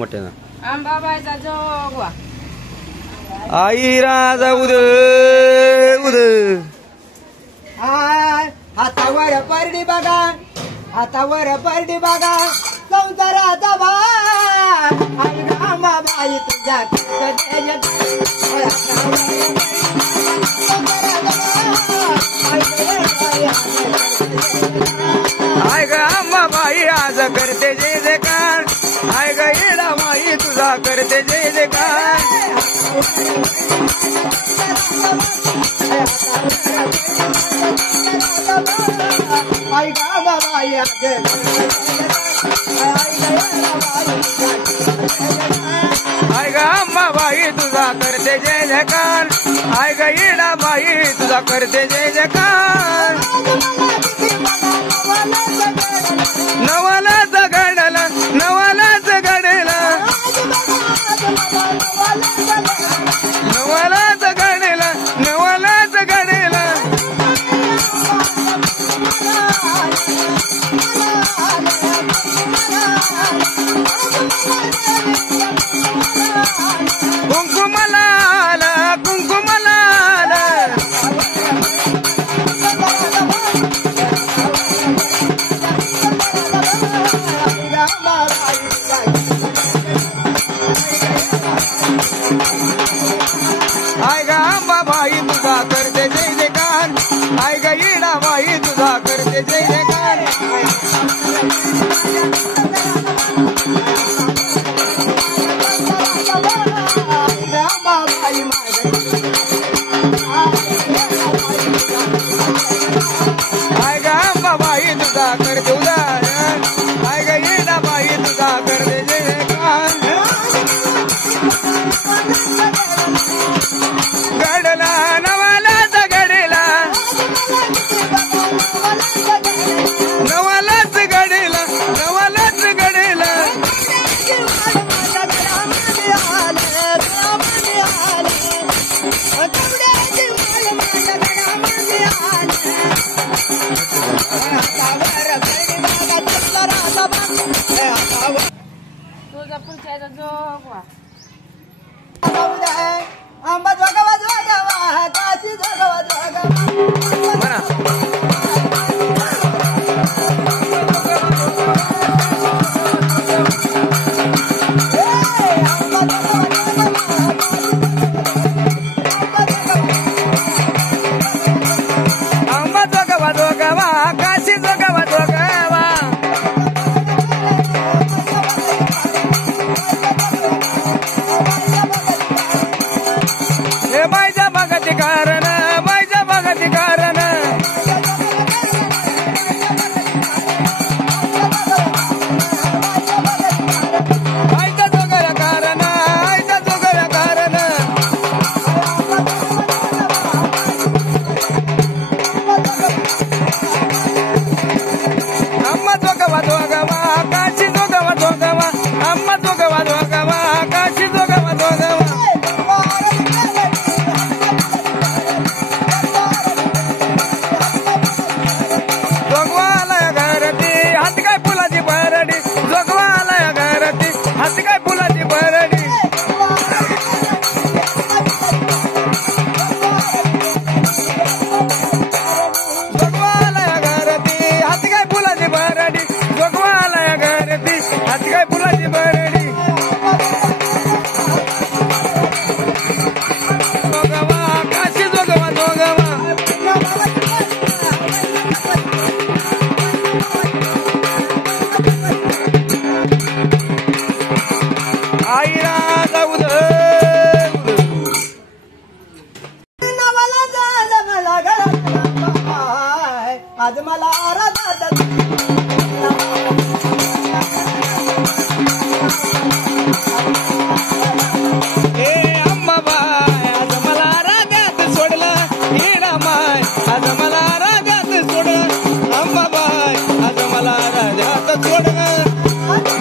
मोठे ना अंबाबाईचा जोगवा आई राजा उद उद हातावर परडी बघा हातावर परडी बघा संसाराचा भाई अंबाबाई तुझ्या आय ग अंबाबाई आज करते जय जयकार आय ग येडा माई तुझा करते जय जयकार आई अंबाबाई आय ग अंबाबाई तुझा करते जय जयकार आय ग येडा माई तुझा करते जय जयकार नवालाच घडला नवालाच घडला नवालाच घडला नवालाच घडला कुंकुमला आला कुंकुमला आला आय ग अंबाबाई तुझा करते जय जयकार आय ग येडा बाई तुझा करते जय जयकार आय ग अंबाबाई तुझा करते उदाहरण आय ग येडा बाई तुझा करते जय जयकार घडला नवालाच घडला नवालाच घडला नवालाच घडला तुझा पुढच्याचा जोगवा आंबा जोगवा जोगवा काशी जोगवा जोगवा द्यात सोडग